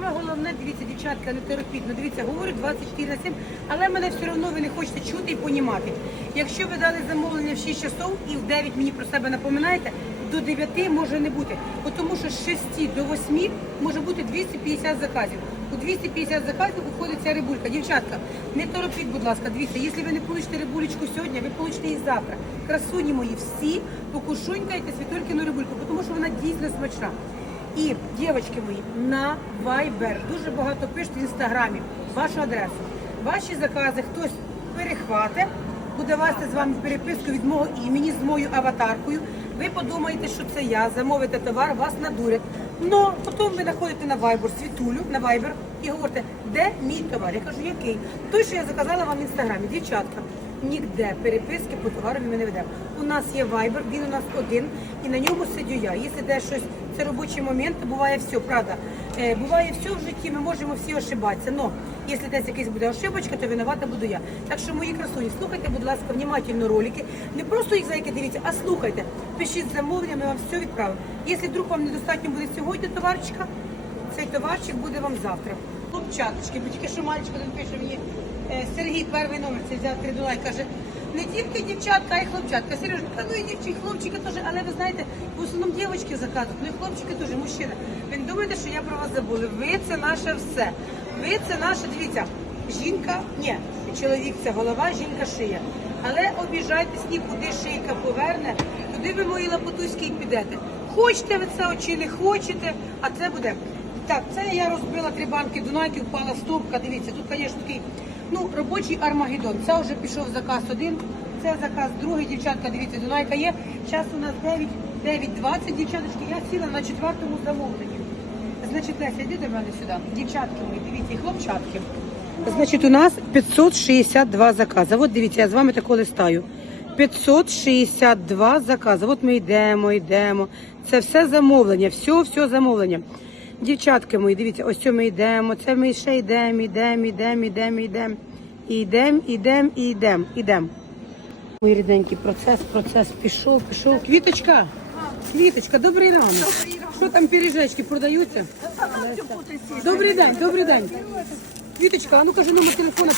саме головне, дивіться, дівчатка, не торопіть. Ну дивіться, говорю 24 на 7, але мене все одно ви не хочете чути і понімати. Якщо ви дали замовлення в 6 часов і в 9 мені про себе напоминаєте, до 9 може не бути. Бо Тому що з 6 до 8 може бути 250 заказів. У 250 заказів виходить ця рибулька. Дівчатка, не торопіть, будь ласка, дивіться, якщо ви не получите рибулечку сьогодні, ви получите її завтра. Красуні мої всі покушунькайте світулькину рибульку, тому що вона дійсно смачна. І, дівчатки мої, на Viber дуже багато пишуть в інстаграмі вашу адресу. Ваші закази хтось перехвате, буде вести з вами переписку від мого імені з моєю аватаркою. Ви подумаєте, що це я, замовите товар, вас надурять. Но потім ви знаходите на Viber світулю, на Viber і говорите, де мій товар? Я кажу, який? Той, що я заказала вам в інстаграмі, дівчатка. Ніде переписки по товару ми не ведемо. У нас є Viber, він у нас один, і на ньому сидю я. Якщо де щось, це робочий момент, буває все, правда. Е, буває все в житті, ми можемо всі ошибатися. Но якщо десь якась буде ошибочка, то винувата буду я. Так що, мої красуні, слухайте, будь ласка, внимательно ролики. Не просто їх зайки дивіться, а слухайте. Пишіть замовлення, ми вам все відправимо. Якщо вдруг вам недостатньо буде сьогодні товарчика, цей товарчик буде вам завтра. Хлопчаточки, бо тільки що мальчик один пише мені, е, Сергій, перший номер, це взяв Тридулай, каже, не тільки дівчатка, а й хлопчатка. Сережа, ну і дівчатки, хлопчики теж, але ви знаєте, в основному дівчатки заказують, ну і хлопчики теж, мужчина. Ви не думаєте, що я про вас забула? Ви це наше все. Ви це наше, дивіться, жінка, ні, чоловік це голова, жінка шия. Але обіжайтесь нікуди шийка поверне, туди ви мої лапотуські підете. Хочете ви це чи не хочете, а це буде. Так, це я розбила три банки Дунайки, впала стопка. Дивіться, тут, звісно, такий ну, робочий армагеддон. Це вже пішов заказ один, це заказ другий. Дівчатка, дивіться, Дунайка є. Час у нас 9, 9.20, дівчаточки. Я сіла на четвертому замовленні. Значить, Леся, йди до мене сюди. Дівчатки мої, дивіться, хлопчатки. Значить, у нас 562 закази. От дивіться, я з вами тако листаю. 562 закази. От ми йдемо, йдемо. Це все замовлення, все, все замовлення. Дівчатки мої, дивіться, ось ми йдемо, це ми ще йдемо, йдемо, йдемо, йдемо, йдемо. І йдемо, йдемо, і йдемо, йдемо. Мої рідненький процес, процес пішов, пішов. Квіточка, Квіточка, добрий ранок. Що там пиріжечки продаються? Добрий день, добрий день. Квіточка, а ну кажи номер телефона,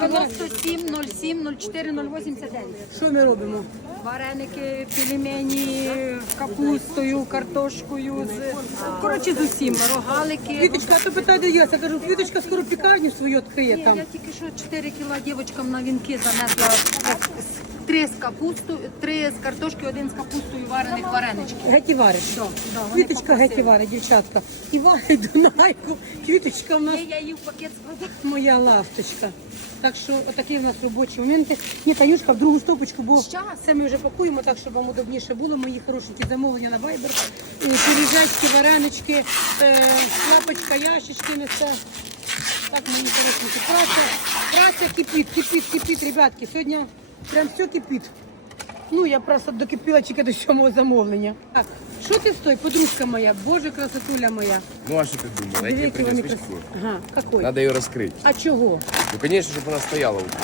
давай. 97 07 04 089. Що ми робимо? Вареники, пельмені, капустою, картошкою, з коротше з усім. Рогалики. Квіточка, а то питай, де є. Я кажу, Квіточка скоро пікарню свою відкриє Ні, там. я тільки що 4 кіла дівчаткам на вінки занесла. Три з капустою, три з картошкою, один з капустою варених вареничків. Варить. Да, да, вони Квіточка попросили. геть варить, дівчатка. І варить Дунайку. Квіточка в нас Ні, Я її в пакет складаю. моя ласточка. Так що отакі в нас робочі моменти. Ні, Танюшка, в другу стопочку, бо Щас. це ми вже пакуємо так, щоб вам удобніше було. Мої хорошенькі замовлення на Viber. Е, Пиріжечки, варенички, е, лапочка, ящички несе. Так, мої хорошенькі. Праця, праця кипить, кипить, кипить, ребятки. Сьогодні прям все кипить. Ну, я просто докипіла тільки до сьомого замовлення. Так, що ти стой, подружка моя, боже, красотуля моя. Ну а что ты думала? Я тебе Дивіться, вони принес красиві. ручку. Ага, какой? Надо ее раскрыть. А чого? Ну, конечно, чтобы она стояла у тебя.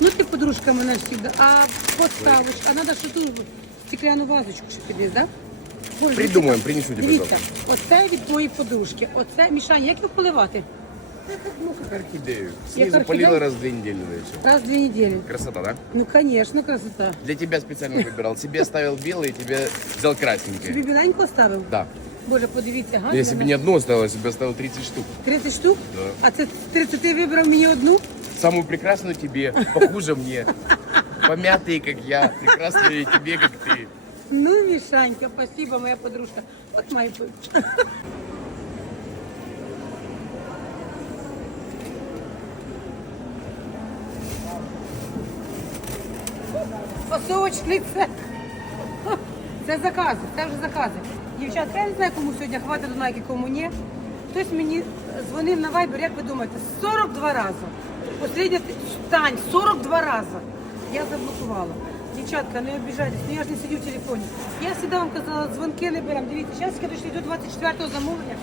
Ну ти подружка мене завжди. А поставиш, а треба що тут стекляну вазочку ще підвіз, да? Ой, Придумаем, принесу тебе Дивіться, завтра. оце від моєї подружки. Оце Мішань, як його поливати? Ну, как орхидею. Я Снизу орхидею? полила раз в две недели, да и все. Раз в дві неділі. Красота, да? Ну, звісно, красота. Для тебя специально выбирал. Тебе оставил белый, тебе взял красненький. Тобі біленько оставив? Да. Боже, подивіться, гарно. Если бы не одну оставилось, я бы оставил 30 штук. 30 штук? Да. А це 30 ти вибрав мені одну? Самую прекрасную тебе, похуже мне. Помятые, как я, прекрасные тебе, как ты. Ну, Мішанька, спасибо, моя подружка. От має Фасовочний цех. Це закази, це вже закази. Дівчатка, я не знаю, кому сьогодні хватить до найки, кому ні. Хтось мені дзвонив на Viber, як ви думаєте, 42 рази. Послідня Тань, 42 рази. Я заблокувала. Дівчатка, не обіжайтесь, ну я ж не сидю в телефоні. Я завжди вам казала, дзвонки не беремо. Дивіться, зараз дійшли до 24-го замовлення,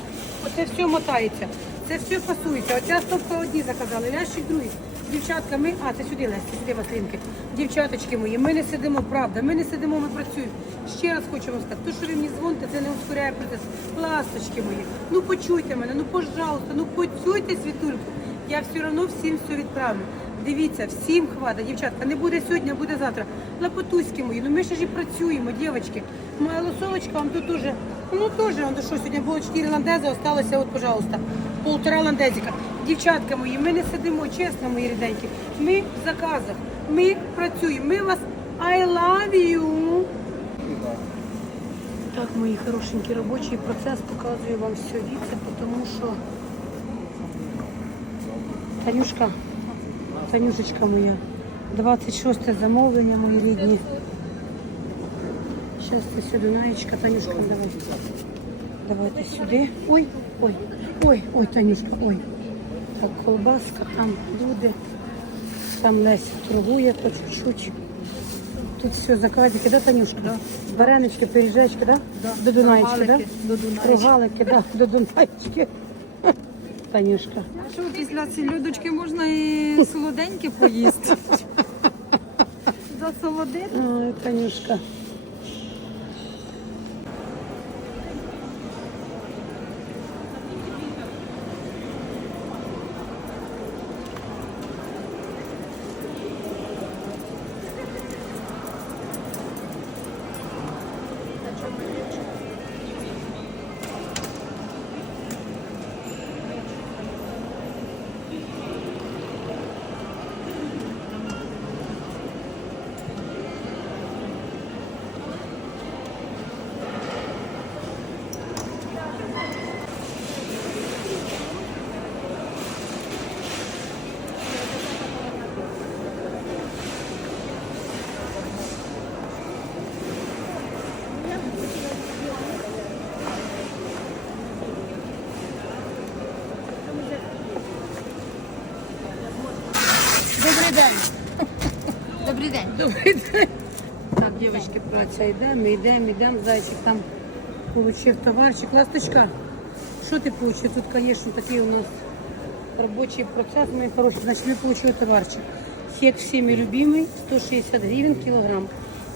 оце все мотається, це все фасується. Оця стопка одні заказали, ящик другий. Дівчатка, ми, а це сюди Леся, сюди Василинки. Дівчаточки мої, ми не сидимо, правда, ми не сидимо, ми працюємо. Ще раз хочу вам сказати, то, що ви мені дзвоните, це не ускоряє процес. Ласточки мої, ну почуйте мене, ну пожалуйста, ну почуйте світульку. Я все одно всім все відправлю. Дивіться, всім хватить, дівчатка, не буде сьогодні, а буде завтра. Лапотуськи мої, ну ми ще ж і працюємо, дівчатки. Моя лосовочка вам тут уже, ну теж, що сьогодні було 4 ландези, осталося, от, пожалуйста, полтора ландезика. Дівчатка мої, ми не сидимо, чесно, мої ріденькі. Ми в заказах, ми працюємо, ми вас I love you. Так, мої хорошенькі робочий процес показую вам все віце, тому що Танюшка, Танюшечка моя, 26 замовлення, мої рідні. Щас ти сюди, Наєчка, Танюшка, давай. Давайте сюди. Ой, ой, ой, ой, Танюшка, ой. Так, колбаска, там люди, там Леся торгує по чуть-чуть. Тут все закладики, да, Танюшка? Да. Варенички, пиріжечки, да? Да. До Дунаєчки, да? Рогалики до Дунаєчки. Рогалики, да, до Дунаєчки. Танюшка. А що після сільодочки можна і солоденьке поїсти? Засолодити? Ой, Танюшка. Добрий день. Добрий день. Добрий день. Так, дівчатки, праця йде, ми йдемо, йдемо, зайчик там получив товарчик. Ласточка, що ти получив? Тут, звісно, такий у нас робочий процес, мої хороші. Значить, ми получили товарчик. Хек всіми любимий, 160 гривень кілограм.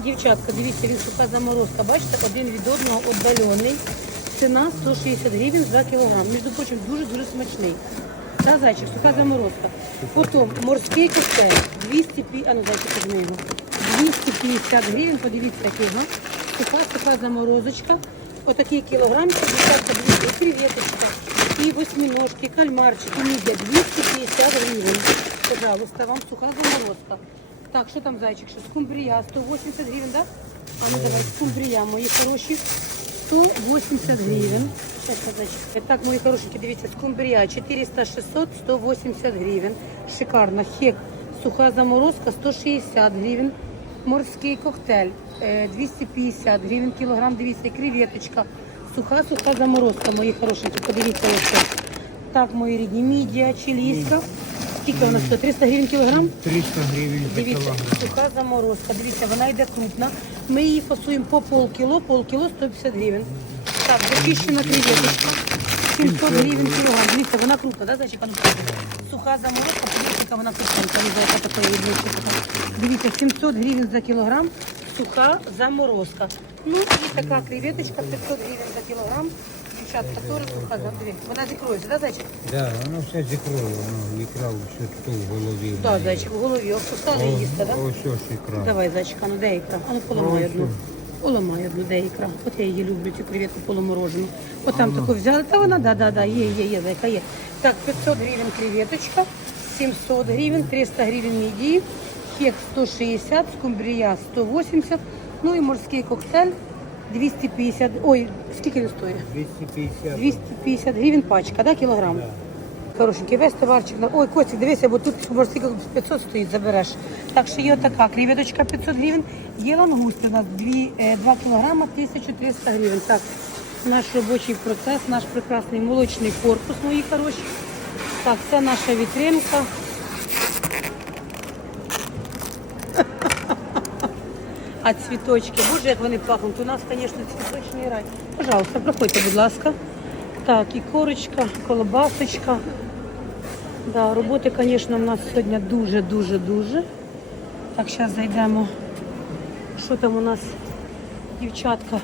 Дівчатка, дивіться, він суха заморозка. Бачите, один від одного віддалений. Ціна 160 гривень за кілограм. Між прочим, дуже-дуже смачний. Та зайчик, суха заморозка. Потім морський коктейль 250, а ну зайчик візьми його. 250 гривень, подивіться, який, га? Суха, суха заморозочка. Отакий дивіться, і креветочка, і восьминожки, і кальмарчик, і мідя, 250 гривень. Пожалуйста, вам суха заморозка. Так, що там зайчик? Що скумбрія, 180 гривень, да? А ну давай, скумбрія, мої хороші. 180 гривень. Так, мої хорошенькі, дивіться, скумбрія 400, 600, 180 гривень. Шикарно. Хек, суха заморозка 160 гривень. Морський коктейль е, 250 гривень кілограм. Дивіться, креветочка. Суха, суха заморозка, мої хорошенькі. Подивіться ось. Так, мої рідні, мідія, чилійська. Скільки вона стоїть? 300 гривень кілограм? 300 гривень за Дивіться, кілограм. суха заморозка. Дивіться, вона йде крупна. Ми її фасуємо по полкіло, полкіло 150 гривень. Так, захищена креветочка. 700 гривень кілограм. Дивіться, вона крупна, да, зайчик? А ну, покажи. Суха заморозка, подивіться, яка вона крупненька. Не знаю, яка така. Дивіться, 700 гривень за кілограм. Суха заморозка. Ну і така креветочка 500 гривень за кілограм. Вона зікроється, да, зайчик? Да, воно все зікрою, воно ікра все тут в голові. Так, зайчик, в голові. Обкусали і їсти, так? Ось ось ікра. Давай, зайчика, ну де ікра? А ну поламай Ось одну. Поламай одну, де ікра. От я її люблю, цю креветку полуморожену. От там таку взяли, та вона, да, да, да, є, є, є, зайка, є. Так, 500 гривень креветочка, 700 гривень, 300 гривень мідії, хек 160, скумбрія 180, ну і морський коктейль 250, ой, скільки він стоїть? 250. 250 гривень пачка, да, кілограм? Хорошенький, весь товарчик. Ой, Костик, дивися, бо тут морський коктейль 500 стоїть, забереш. Так що є така креветочка 500 гривень, є лангусти у нас 2, 2 кілограма 1300 гривень. Так, наш робочий процес, наш прекрасний молочний корпус, мої хороші. Так, це наша вітринка. А цвіточки, боже, як вони пахнуть. У нас, звісно, цвіточний рай. Пожалуйста, проходьте, будь ласка. Так, і корочка, колбасочка. Да, роботи, звісно, в нас сьогодні дуже-дуже-дуже. Так, зараз зайдемо. Що там у нас, дівчатка?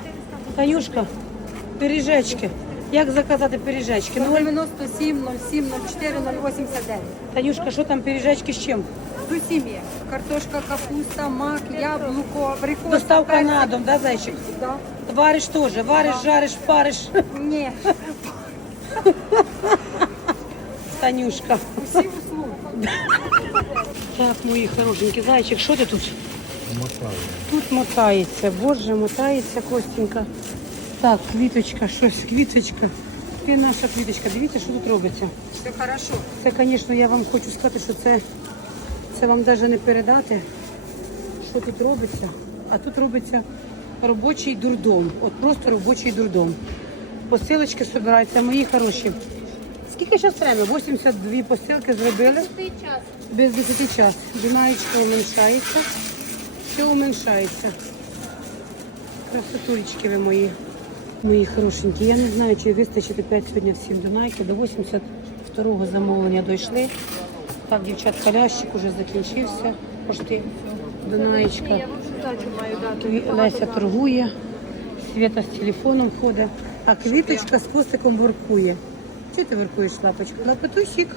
Танюшка, пиріжечки. Як заказати пиріжечки? Ну, 097 07 04 089. Танюшка, що там пиріжечки з чим? З усім є. Картошка, капуста, мак, яблуко, абрикос. Доставка персик. на дом, да, зайчик? Да. Вариш теж, вариш, жариш, париш. Ні, Танюшка. усі услуги. Так, мої хорошенькі, зайчик, що ти тут? Мотаю. Тут мотається, боже, мотається Костенька. Так, квіточка, щось, квіточка. Ти наша квіточка, дивіться, що тут робиться. Все хорошо. Це, звісно, я вам хочу сказати, що це, це вам навіть не передати, що тут робиться. А тут робиться робочий дурдом. От просто робочий дурдом. Посилочки збираються, мої хороші. Скільки зараз треба? 82 посилки зробили. Без 10 час. Дунаєчка уменьшається. Все уменьшається. Красотулечки ви мої. Мої хорошенькі. Я не знаю, чи вистачить опять сьогодні всім Дунайки. До 82-го замовлення дійшли. Так, дівчатка, лящик уже закінчився. Пошти. Дунаєчка. Леся торгує. Свята з телефоном ходить. А квіточка з хвостиком воркує. Чого ти воркуєш, лапочка? Лапотусик.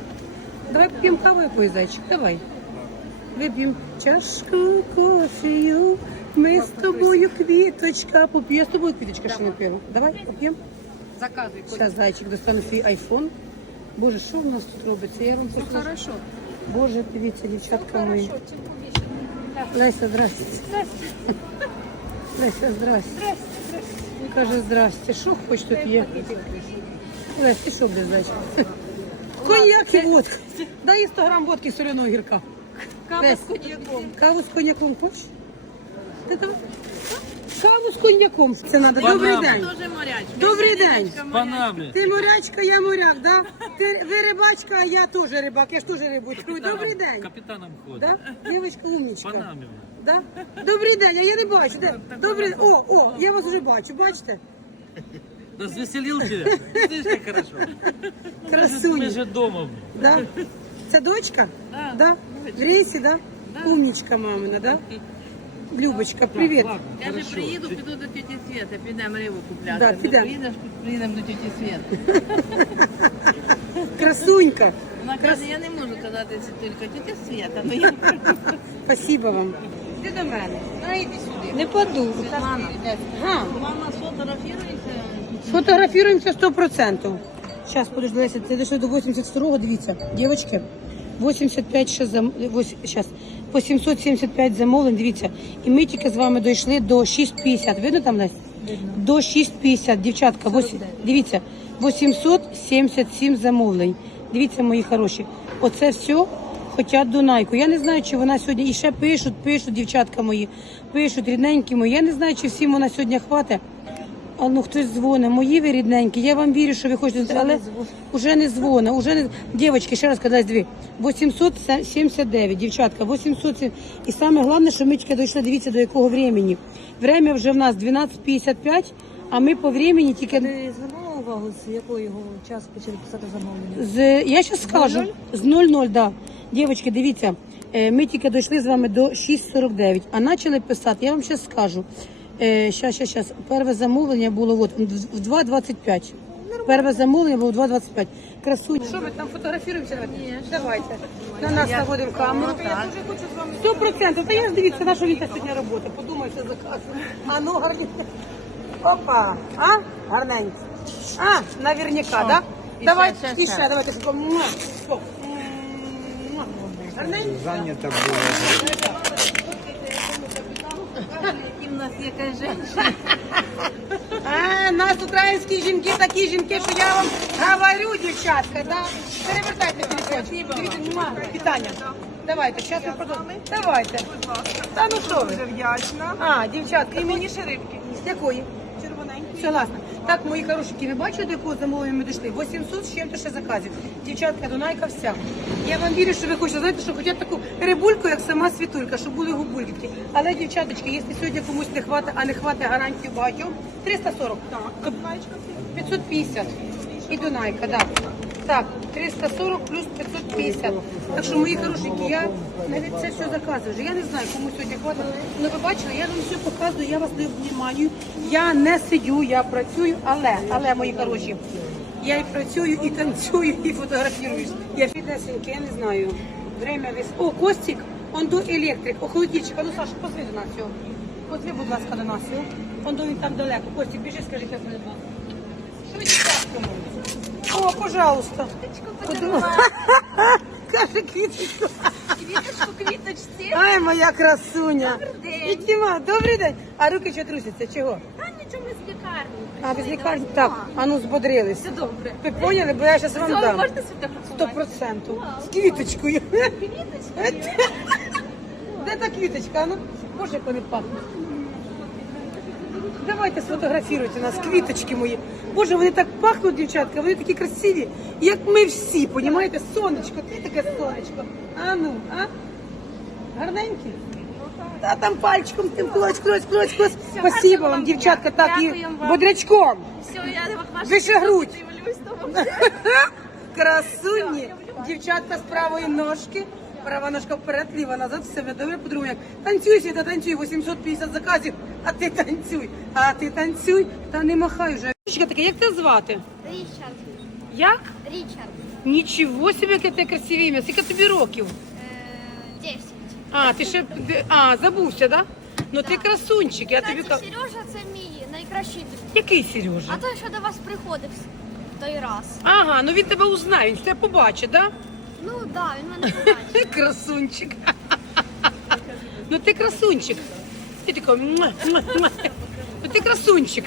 Давай поп'ємо каву якої зайчик. Давай. Вип'ємо чашку кофею. Ми з тобою квіточка. Поп'ю. Я з тобою квіточка ще не пила. Давай поп'ємо. Заказуй. Зараз зайчик достану свій айфон. Боже, що в нас тут робиться? Я вам хочу. Хорошо. Боже, дивіться, дівчатка мої. Леся, здрасте. Леся, здрасте. Каже, здрасте. Що хоч тут є? Лесь, ти що, блядь, зайчик? Коньяк і водка. Дай їй 100 грам водки соляного гірка. Кава з коньяком. Каву з коньяком хочеш? Ти там? Каву з коньяком. Це треба. Добрий день. Добрий день. Ти морячка, я моряк, да? Ти, ви рибачка, а я теж рибак. Я ж теж рибу. Добрий день. Капітаном ходить. Да? Дівочка умнічка. Панамівна. Да? Добрий день, а я не бачу. Де? Добрий О, о, я вас вже бачу, бачите? Розвеселил тебя? Слышь, как хорошо. Мы Красуня. же дома. Да? Це дочка? Да. Да? В рейсі, да? Умнічка мамина, да? Любочка, привіт. Я же приїду, піду до тіті Світи, підемо рибу купляти. Да, Ну, підемо. Приїдеш, приїдемо до тіті Світи. Красунька. Вона каже, я не можу казати це тільки тітя Світа, ну я Спасибо вам. Ти до мене. На, йди сюди. Не паду. Світлана. Га. Мама сфотографірується. Сфотографируемся 100%. Сейчас, подожди, Леся, це дійшло до 82-го, дивіться. Дівчатки, 85 ще зам... вось- щас, 875 замовлень, дивіться. І ми тільки з вами дійшли до 6,50. Видно там, Лесь? До 6,50, дівчатка. Вось- Дивіться, 877 замовлень. Дивіться, мої хороші. Оце все хотять Дунайку. Я не знаю, чи вона сьогодні і ще пишуть, пишуть, дівчатка мої, пишуть, рідненькі мої. Я не знаю, чи всім вона сьогодні хватить. А ну хтось дзвонить, мої ви рідненькі. Я вам вірю, що ви хочете, але вже не дзвонить. Уже не дівчатки, ще раз казати дві. 879, дівчатка, 807. І саме головне, що ми тільки дійшли, дивіться, до якого времени. Время вже в нас 12.55, а ми по времени тільки Ти звернула увагу, з якого його часу почали писати замовлення? з я зараз скажу з 00, да. Дівчатки, дивіться, е, ми тільки дійшли з вами до 6.49, а почали писати. Я вам зараз скажу. Е, Щас, щас, щас. Перше замовлення було от, в 2.25. Перше замовлення було в 2.25. Красуня. Що ми там фотографуємося? Давайте. На нас наводимо камеру. Сто процентів. Та я ж дивіться, наша віта сьогодні робота. Подумайте заказ. А ну гарні. Опа. А? Гарненько. А, наверняка, да? Давай, і ще, давайте, муа, стоп. Гарненько. Занято було. Нас яка жінка. А, нас українські жінки такі жінки, що я вам говорю, дівчатка, да? Перевертайте телефон. Дивіться, нема питання. Давайте, зараз ми продовжимо. Давайте. Та ну що ви? вдячна. А, дівчатка. І мені ще рибки. З якої? Червоненькі. Согласна. Так, мої хорошенькі, ви бачите, до якого замовлення ми дійшли? 800 з чим-то ще заказів. Дівчатка, Дунайка вся. Я вам вірю, що ви хочете, знаєте, що хочуть таку рибульку, як сама світулька, щоб були губульки. Але, дівчаточки, якщо сьогодні комусь не хватить, а не хватить гарантію багатьом, 340. Так, Дунайчка. 550. І Дунайка, так. Да. Так, 340 плюс 550. Так що, мої хорошенькі, я навіть це все заказую вже. Я не знаю, кому сьогодні хватить. Ну ви бачили, я вам все показую, я вас не обнімаю. Я не сидю, я працюю, але, але, мої хороші, я і працюю, і танцюю, і фотографіруюсь. Я фітнесенька, я не знаю. Время весь. О, Костік, он до електрик, охолодильчик. А ну, Саша, позви до нас його. Позви, будь ласка, до нас його. Он до він там далеко. Костік, біжи, скажи, як мене звати. О, пожалуйста. Каже квіточку. Квіточку, квіточці. Ай, моя красуня. Добрий день. Ідіма, добрий день. А руки що трусяться? Чого? Та нічого ми з лікарні. А, без лікарні? Так, а ну збодрились. Все добре. Ви поняли, бо я зараз вам ви дам. можете Сто сфотографувати? процентів. З квіточкою. Квіточки. Де та квіточка? А Ну, боже, як вони пахнуть. Давайте сфотографіруйте нас, квіточки мої. Боже, вони так пахнуть, дівчатка, вони такі красиві, як ми всі, понімаєте? Сонечко, ти таке сонечко. А ну, а? Гарненькі? Та там пальчиком тим клоць, клоць, клоць, клоць. Спасибо вам, дівчатка, так і Дякуємо вам. бодрячком. Все, я вашу Вище грудь. дивлюсь, тому Красуні, дівчатка з правої ножки. Права ножка вперед, ліва назад, все ви добре, по-другому як. Танцюй, Світа, танцюй, 850 заказів, а ти танцюй, а ти танцюй, та не махай вже. Таке, як тебе звати? Річард. Як? Річард. Нічого собі, яке ти красиве ім'я. Скільки тобі років? Е, 10. А, ти ще, а, забувся, да? Ну ти красунчик, я тобі Кстати, кажу. Сережа це мій найкращий друг. Який Сережа? А той, що до вас приходив той раз. Ага, ну він тебе узнає, він тебе побачить, да? Ну так, да, він мене побачив. Красунчик. Ну ти красунчик. Ти такий, ти красунчик.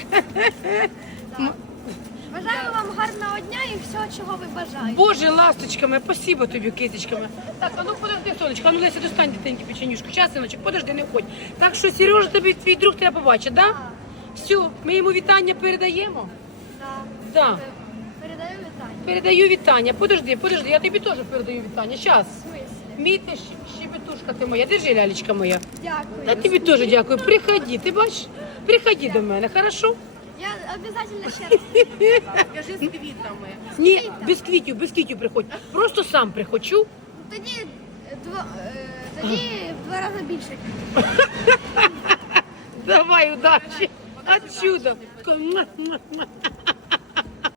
Бажаю вам гарного дня і всього, чого ви бажаєте. Боже, ласточками, спасибо тобі, китичками. Так, а ну подожди, сонечко, а ну Леся, достань дитинки печенюшку. Час, синочок, подожди, не входь. Так що Сережа тобі твій друг тебе побачить, да? Все, ми йому вітання передаємо. Да. Да. Передаю вітання. Передаю вітання. Подожди, подожди, я тобі теж передаю вітання. Щас. Мій ти щебетушка ти моя. Держи, лялечка моя. Дякую. Я тобі теж дякую. Приходи, ти бачиш? Приходи до мене, хорошо? Я обов'язково ще раз. скажи з квітами. Ні, без квітів, без квітів приходь. Просто сам приходжу. Тоді, е, два, е, тоді в два рази більше. Давай, удачі. Отсюда. Тако, муа, муа, муа.